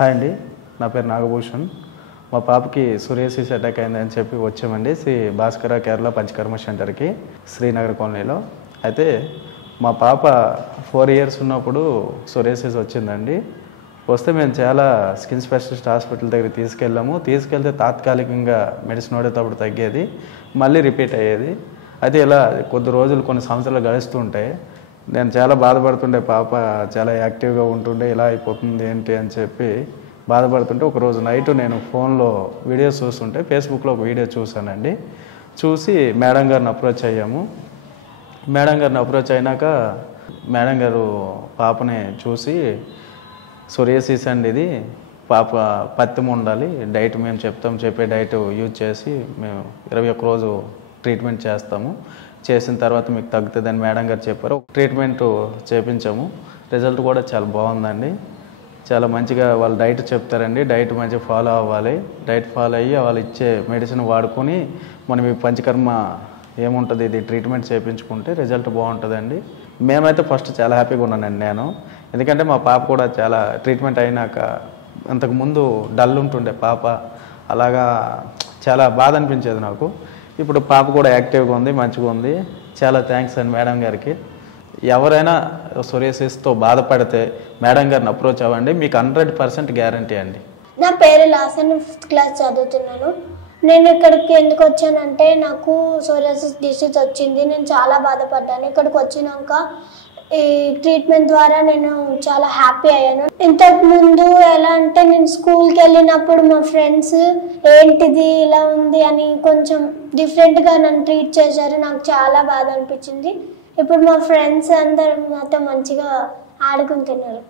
Hi అండి, నా పేరు నాగభూషణ్. మా పాపకి సోరియాసిస్ అటాక్ అయిందని చెప్పి వచ్చామండి శ్రీ భాస్కర కేరళ పంచకర్మ సెంటర్కి, శ్రీనగర్ కాలనీలో. అయితే మా పాప 4 years ఉన్నప్పుడు సోరియాసిస్ వచ్చిందండి. వస్తే మేము చాలా స్కిన్ స్పెషలిస్ట్ హాస్పిటల్ దగ్గరికి తీసుకెళ్తే తాత్కాలికంగా మెడిసిన్ వాడేటప్పుడు తగ్గేది, మళ్ళీ రిపీట్ అయ్యేది. అయితే ఇలా కొన్ని సంవత్సరాలు గడుస్తూ ఉంటాయి. నేను చాలా బాధపడుతుండే, పాప చాలా యాక్టివ్గా ఉంటుండే, ఇలా అయిపోతుంది ఏంటి అని చెప్పి బాధపడుతుంటే ఒకరోజు నైట్ నేను ఫోన్లో వీడియోస్ చూస్తుంటే ఫేస్బుక్లో ఒక వీడియో చూశానండి. చూసి మేడం గారిని అప్రోచ్ అయ్యాము. మేడం గారిని అప్రోచ్ అయినాక మేడం గారు పాపని చూసి, సోరియాసిస్ అండి ఇది, పాప పత్యం ఉండాలి, డైట్ మేము చెప్పే డైట్ యూజ్ చేసి మేము 21 రోజు ట్రీట్మెంట్ చేస్తాము, చేసిన తర్వాత మీకు తగ్గుతుందని మేడం గారు చెప్పారు. ట్రీట్మెంట్ చేయించాము. రిజల్ట్ కూడా చాలా బాగుందండి. చాలా మంచిగా వాళ్ళు డైట్ చెప్తారండి, డైట్ మంచిగా ఫాలో అవ్వాలి. డైట్ ఫాలో అయ్యి వాళ్ళు ఇచ్చే మెడిసిన్ వాడుకొని మనం ఈ పంచకర్మ ఏముంటుంది ఇది ట్రీట్మెంట్ చేయించుకుంటే రిజల్ట్ బాగుంటుందండి. మేమైతే ఫస్ట్ చాలా హ్యాపీగా ఉన్నానండి నేను. ఎందుకంటే మా పాప కూడా చాలా ట్రీట్మెంట్ అయినాక అంతకుముందు డల్ ఉంటుండే పాప, అలాగా చాలా బాధ అనిపించేది నాకు. ఇప్పుడు పాప కూడా యాక్టివ్గా ఉంది, మంచిగా ఉంది. చాలా థ్యాంక్స్ అండి మేడం గారికి. ఎవరైనా సోరియాసిస్తో బాధపడితే మేడం గారిని అప్రోచ్ అవ్వండి, మీకు 100% గ్యారంటీ అండి. నా పేరు లాసన్, 5th క్లాస్ చదువుతున్నాను. నేను ఇక్కడికి ఎందుకు వచ్చానంటే నాకు సోరియాసిస్ డిసీజ్ వచ్చింది. నేను చాలా బాధపడ్డాను. ఇక్కడికి వచ్చినాక ఈ ట్రీట్మెంట్ ద్వారా నేను చాలా హ్యాపీ అయ్యాను. ఇంతకుముందు ఎలా అంటే నేను స్కూల్కి వెళ్ళినప్పుడు మా ఫ్రెండ్స్ ఏంటిది ఇలా ఉంది అని కొంచెం డిఫరెంట్గా నన్ను ట్రీట్ చేశారు. నాకు చాలా బాధ అనిపించింది. ఇప్పుడు మా ఫ్రెండ్స్ అందరూ నాతో మంచిగా ఆడుకుంటున్నారు.